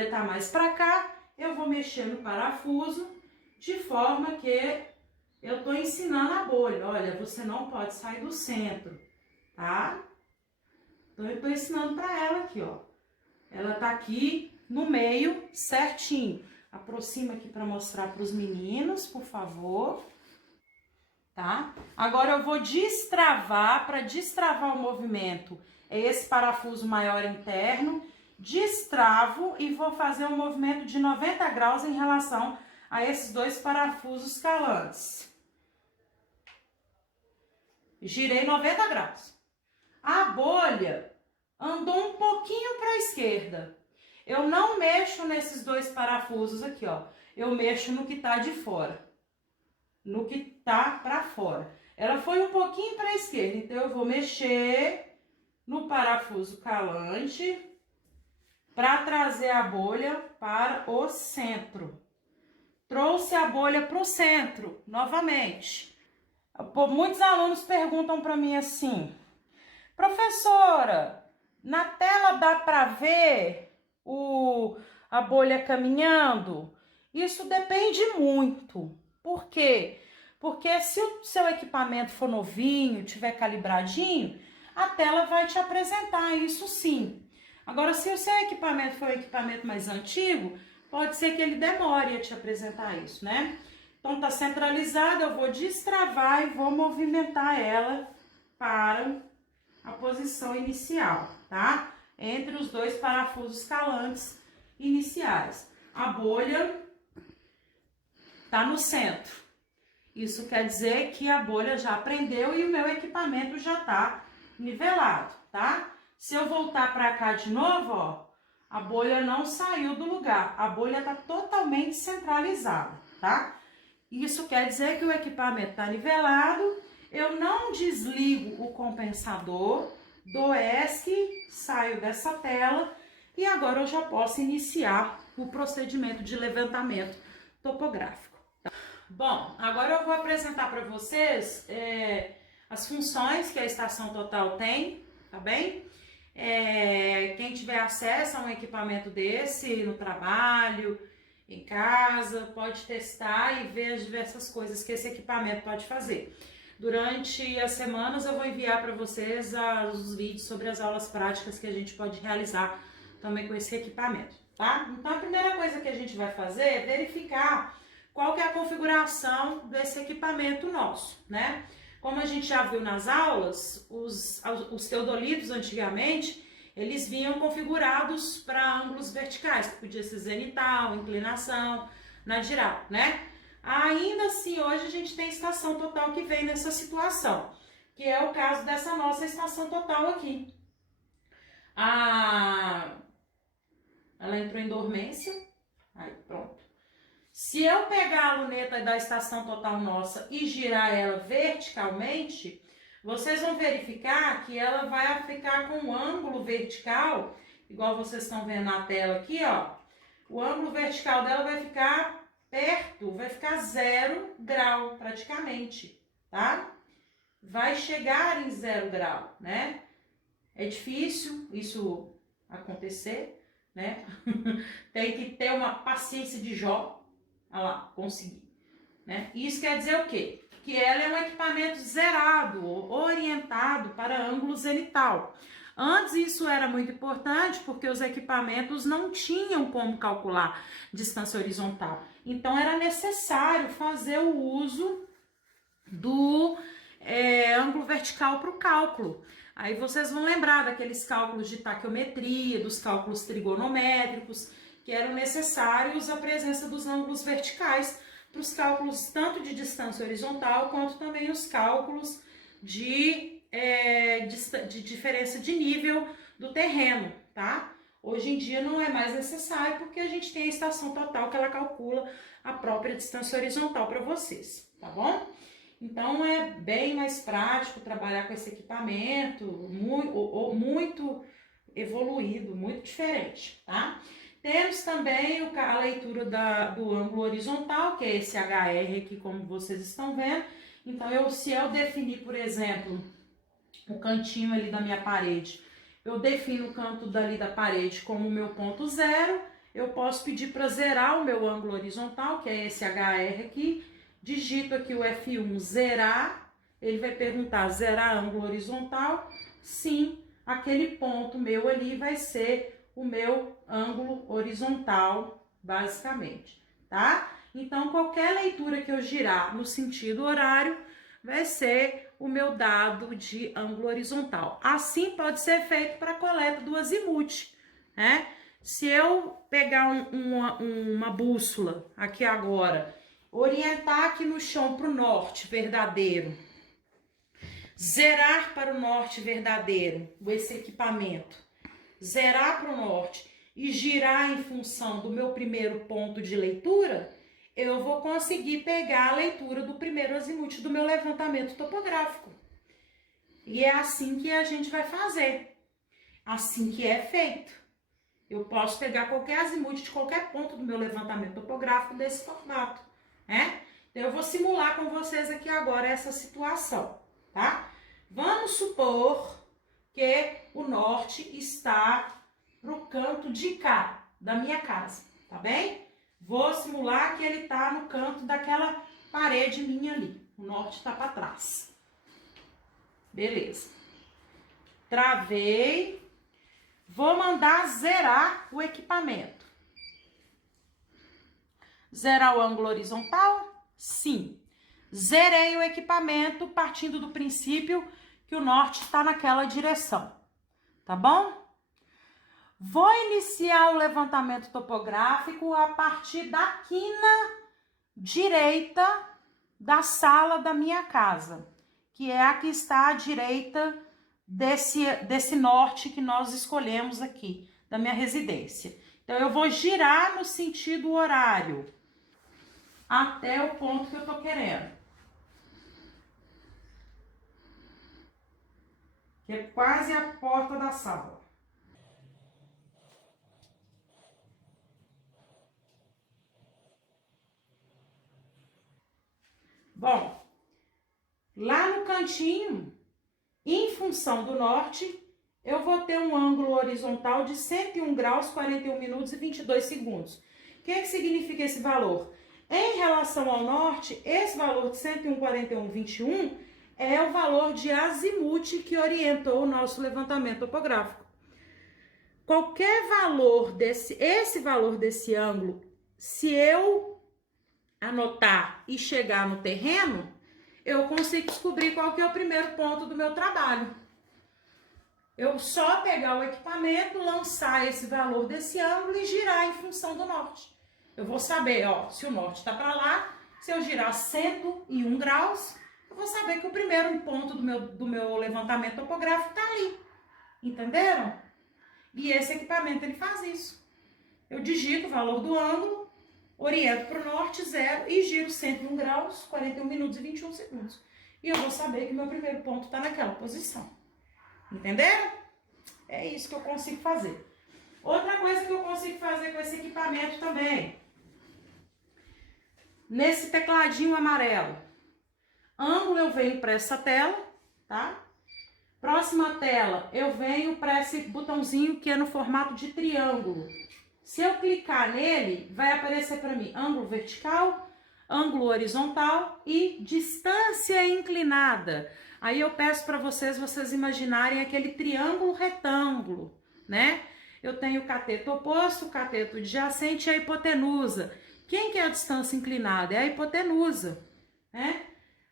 bolha tá mais para cá, eu vou mexer no parafuso de forma que eu tô ensinando a bolha. Olha, você não pode sair do centro, tá? Então, eu tô ensinando para ela aqui, ó. Ela tá aqui no meio, certinho. Aproxima aqui para mostrar para os meninos, por favor. Tá? Agora eu vou destravar, para destravar o movimento, é esse parafuso maior interno, destravo e vou fazer um movimento de 90 graus em relação a esses dois parafusos calantes. Girei 90 graus. A bolha andou um pouquinho para a esquerda. Eu não mexo nesses dois parafusos aqui, ó. Eu mexo no que tá de fora. No que tá para fora. Ela foi um pouquinho para a esquerda, então eu vou mexer no parafuso calante para trazer a bolha para o centro. Trouxe a bolha para o centro, novamente. Muitos alunos perguntam para mim assim: professora, na tela dá para ver a bolha caminhando? Isso depende muito. Por quê? Porque se o seu equipamento for novinho, tiver calibradinho, a tela vai te apresentar isso sim. Agora, se o seu equipamento for um equipamento mais antigo, pode ser que ele demore a te apresentar isso, né? Então, tá centralizado, eu vou destravar e vou movimentar ela para a posição inicial, tá? Entre os dois parafusos calantes iniciais. A bolha tá no centro. Isso quer dizer que a bolha já prendeu e o meu equipamento já tá nivelado, tá? Se eu voltar para cá de novo, ó, a bolha não saiu do lugar. A bolha tá totalmente centralizada, tá? Isso quer dizer que o equipamento tá nivelado. Eu não desligo o compensador, dou ESC, saio dessa tela e agora eu já posso iniciar o procedimento de levantamento topográfico. Bom, agora eu vou apresentar para vocês as funções que a estação total tem, tá bem? Quem tiver acesso a um equipamento desse no trabalho, em casa, pode testar e ver as diversas coisas que esse equipamento pode fazer. Durante as semanas eu vou enviar para vocês os vídeos sobre as aulas práticas que a gente pode realizar também com esse equipamento, tá? Então a primeira coisa que a gente vai fazer é verificar qual que é a configuração desse equipamento nosso, né? Como a gente já viu nas aulas, os teodolitos antigamente, eles vinham configurados para ângulos verticais, que podia ser zenital, inclinação, nadiral, né? Ainda assim, hoje a gente tem estação total que vem nessa situação, que é o caso dessa nossa estação total aqui. Ela entrou em dormência, aí pronto. Se eu pegar a luneta da estação total nossa e girar ela verticalmente, vocês vão verificar que ela vai ficar com um ângulo vertical, igual vocês estão vendo na tela aqui, ó. O ângulo vertical dela vai ficar perto, vai ficar 0 grau praticamente, tá? Vai chegar em 0 grau, né? É difícil isso acontecer, né? Tem que ter uma paciência de Jó. Olha lá, consegui, né? Isso quer dizer o quê? Que ela é um equipamento zerado, orientado para ângulo zenital. Antes isso era muito importante porque os equipamentos não tinham como calcular distância horizontal. Então era necessário fazer o uso do ângulo vertical para o cálculo. Aí vocês vão lembrar daqueles cálculos de taquiometria, dos cálculos trigonométricos, que eram necessários a presença dos ângulos verticais para os cálculos tanto de distância horizontal quanto também os cálculos de diferença de nível do terreno, tá? Hoje em dia não é mais necessário porque a gente tem a estação total que ela calcula a própria distância horizontal para vocês, tá bom? Então é bem mais prático trabalhar com esse equipamento, muito evoluído, muito diferente, tá? Temos também a leitura do ângulo horizontal, que é esse HR aqui, como vocês estão vendo. Então, se eu definir, por exemplo, o cantinho ali da minha parede, eu defino o canto dali da parede como o meu ponto zero, eu posso pedir para zerar o meu ângulo horizontal, que é esse HR aqui, digito aqui o F1, zerar, ele vai perguntar, zerar ângulo horizontal? Sim, aquele ponto meu ali vai ser o meu ângulo horizontal, basicamente, tá? Então, qualquer leitura que eu girar no sentido horário vai ser o meu dado de ângulo horizontal. Assim, pode ser feito para a coleta do azimuth, né? Se eu pegar uma bússola aqui agora, orientar aqui no chão para o norte verdadeiro, zerar para o norte verdadeiro esse equipamento, zerar para o norte e girar em função do meu primeiro ponto de leitura, eu vou conseguir pegar a leitura do primeiro azimuth do meu levantamento topográfico. E é assim que a gente vai fazer, assim que é feito. Eu posso pegar qualquer azimuth de qualquer ponto do meu levantamento topográfico desse formato, né? Então, eu vou simular com vocês aqui agora essa situação, tá? Vamos supor que o norte está pro canto de cá, da minha casa, tá bem? Vou simular que ele tá no canto daquela parede minha ali. O norte tá para trás. Beleza. Travei. Vou mandar zerar o equipamento. Zerar o ângulo horizontal? Sim. Zerei o equipamento partindo do princípio que o norte está naquela direção. Tá bom? Vou iniciar o levantamento topográfico a partir da quina direita da sala da minha casa, que é a que está à direita desse norte que nós escolhemos aqui, da minha residência. Então, eu vou girar no sentido horário até o ponto que eu tô querendo. Que é quase a porta da sala. Bom, lá no cantinho, em função do norte, eu vou ter um ângulo horizontal de 101 graus, 41 minutos e 22 segundos. O que significa esse valor? Em relação ao norte, esse valor de 101, 41, 21 é o valor de azimuth que orientou o nosso levantamento topográfico. Qualquer valor esse valor desse ângulo, se eu anotar e chegar no terreno, eu consigo descobrir qual que é o primeiro ponto do meu trabalho. Eu só pegar o equipamento, lançar esse valor desse ângulo e girar em função do norte. Eu vou saber, ó, se o norte está para lá, se eu girar 101 graus, eu vou saber que o primeiro ponto do meu levantamento topográfico está ali. Entenderam? E esse equipamento, ele faz isso. Eu digito o valor do ângulo, oriento para o norte, 0, e giro 101 graus, 41 minutos e 21 segundos. E eu vou saber que o meu primeiro ponto está naquela posição. Entenderam? É isso que eu consigo fazer. Outra coisa que eu consigo fazer com esse equipamento também. Nesse tecladinho amarelo. Ângulo eu venho para essa tela, tá? Próxima tela eu venho para esse botãozinho que é no formato de triângulo. Se eu clicar nele, vai aparecer para mim ângulo vertical, ângulo horizontal e distância inclinada. Aí eu peço para vocês imaginarem aquele triângulo retângulo, né? Eu tenho o cateto oposto, o cateto adjacente e a hipotenusa. Quem que é a distância inclinada? É a hipotenusa, né?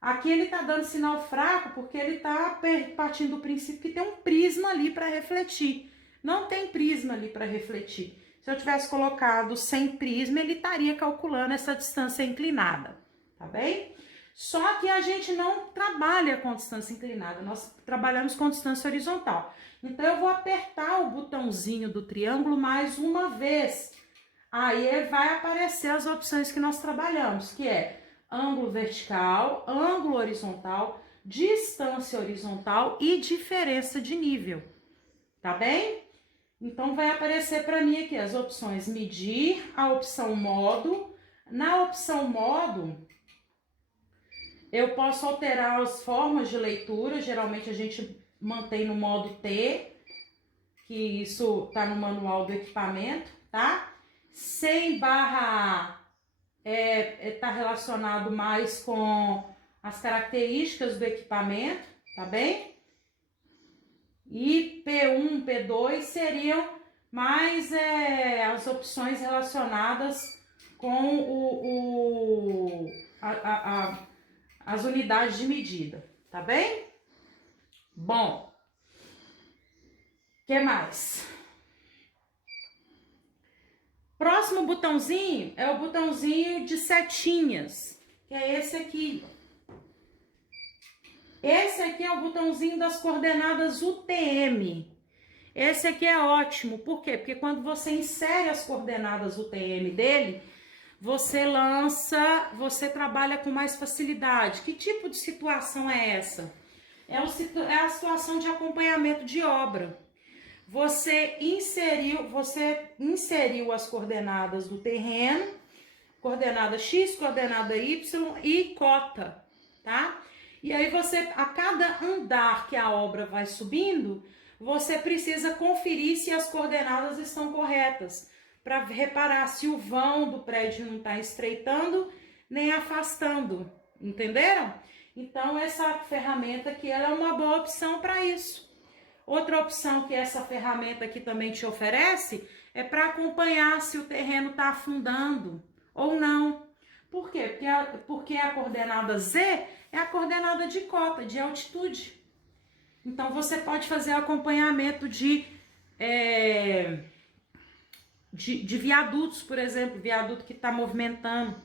Aqui ele tá dando sinal fraco porque ele tá partindo do princípio que tem um prisma ali para refletir. Não tem prisma ali para refletir. Se eu tivesse colocado sem prisma, ele estaria calculando essa distância inclinada, tá bem? Só que a gente não trabalha com distância inclinada, nós trabalhamos com distância horizontal. Então, eu vou apertar o botãozinho do triângulo mais uma vez. Aí vai aparecer as opções que nós trabalhamos, que é ângulo vertical, ângulo horizontal, distância horizontal e diferença de nível, tá bem? Então, vai aparecer para mim aqui as opções medir, a opção modo. Na opção modo, eu posso alterar as formas de leitura, geralmente a gente mantém no modo T, que isso tá no manual do equipamento, tá? sem barra A está relacionado mais com as características do equipamento, tá bem? E P1, P2 seriam mais as opções relacionadas com as unidades de medida, tá bem? Bom, o que mais? Próximo botãozinho é o botãozinho de setinhas, que é esse aqui. Esse aqui é o botãozinho das coordenadas UTM. Esse aqui é ótimo, por quê? Porque quando você insere as coordenadas UTM dele, você trabalha com mais facilidade. Que tipo de situação é essa? É a situação de acompanhamento de obra. Você inseriu as coordenadas do terreno, coordenada X, coordenada Y e cota, tá? E aí a cada andar que a obra vai subindo, você precisa conferir se as coordenadas estão corretas, para reparar se o vão do prédio não está estreitando nem afastando, entenderam? Então essa ferramenta aqui ela é uma boa opção para isso. Outra opção que essa ferramenta aqui também te oferece é para acompanhar se o terreno está afundando ou não. Por quê? Porque a coordenada Z é a coordenada de cota, de altitude. Então, você pode fazer acompanhamento de viadutos, por exemplo, viaduto que está movimentando,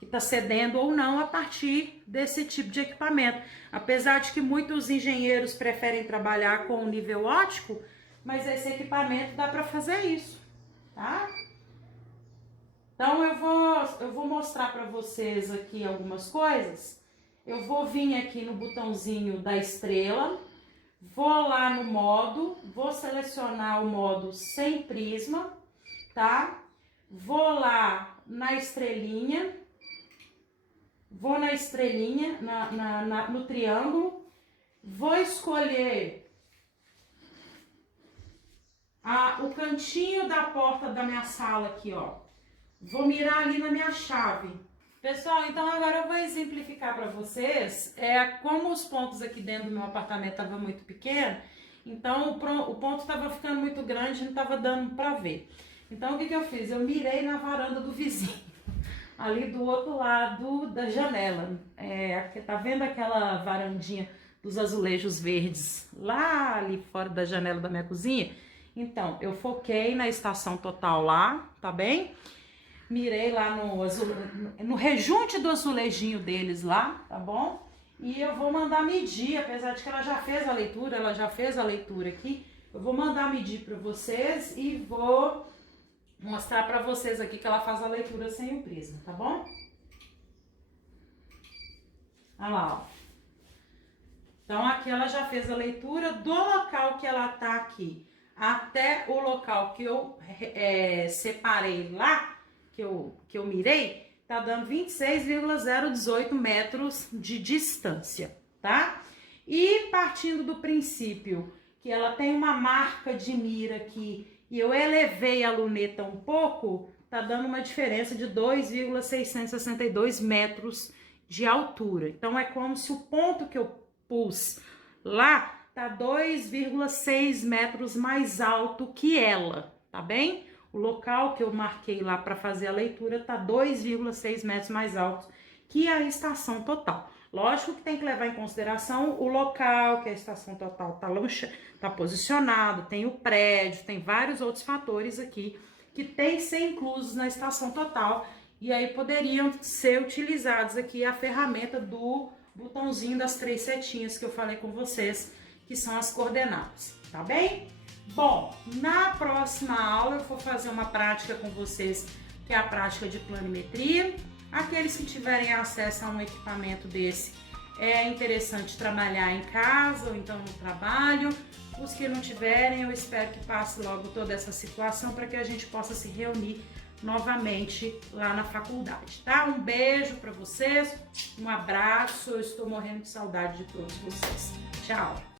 que está cedendo ou não a partir desse tipo de equipamento. Apesar de que muitos engenheiros preferem trabalhar com o nível óptico, mas esse equipamento dá para fazer isso, tá? Então eu vou mostrar para vocês aqui algumas coisas. Eu vou vir aqui no botãozinho da estrela, vou lá no modo, vou selecionar o modo sem prisma, tá? Vou lá na estrelinha, vou na estrelinha, no triângulo, vou escolher o cantinho da porta da minha sala aqui, ó. Vou mirar ali na minha chave. Pessoal, então agora eu vou exemplificar para vocês como os pontos aqui dentro do meu apartamento estavam muito pequenos, então o ponto estava ficando muito grande, não estava dando para ver. Então o que eu fiz? Eu mirei na varanda do vizinho, ali do outro lado da janela. Tá vendo aquela varandinha dos azulejos verdes lá ali fora da janela da minha cozinha? Então, eu foquei na estação total lá, tá bem? Mirei lá no rejunte do azulejinho deles lá, tá bom? E eu vou mandar medir, apesar de que ela já fez a leitura, aqui. Eu vou mandar medir para vocês e vou mostrar para vocês aqui que ela faz a leitura sem o prisma, tá bom? Olha lá, ó. Então aqui ela já fez a leitura do local que ela tá aqui até o local que eu separei lá, que eu mirei, tá dando 26,018 metros de distância, tá? E partindo do princípio que ela tem uma marca de mira aqui e eu elevei a luneta um pouco, tá dando uma diferença de 2,662 metros de altura. Então é como se o ponto que eu pus lá tá 2,6 metros mais alto que ela, tá bem? O local que eu marquei lá para fazer a leitura tá 2,6 metros mais alto que a estação total. Lógico que tem que levar em consideração o local que a estação total tá posicionado, tem o prédio, tem vários outros fatores aqui que tem que ser inclusos na estação total e aí poderiam ser utilizados aqui a ferramenta do botãozinho das 3 setinhas que eu falei com vocês, que são as coordenadas, tá bem? Bom, na próxima aula eu vou fazer uma prática com vocês, que é a prática de planimetria. Aqueles que tiverem acesso a um equipamento desse, é interessante trabalhar em casa ou então no trabalho. Os que não tiverem, eu espero que passe logo toda essa situação para que a gente possa se reunir novamente lá na faculdade, tá? Um beijo para vocês, um abraço, eu estou morrendo de saudade de todos vocês. Tchau!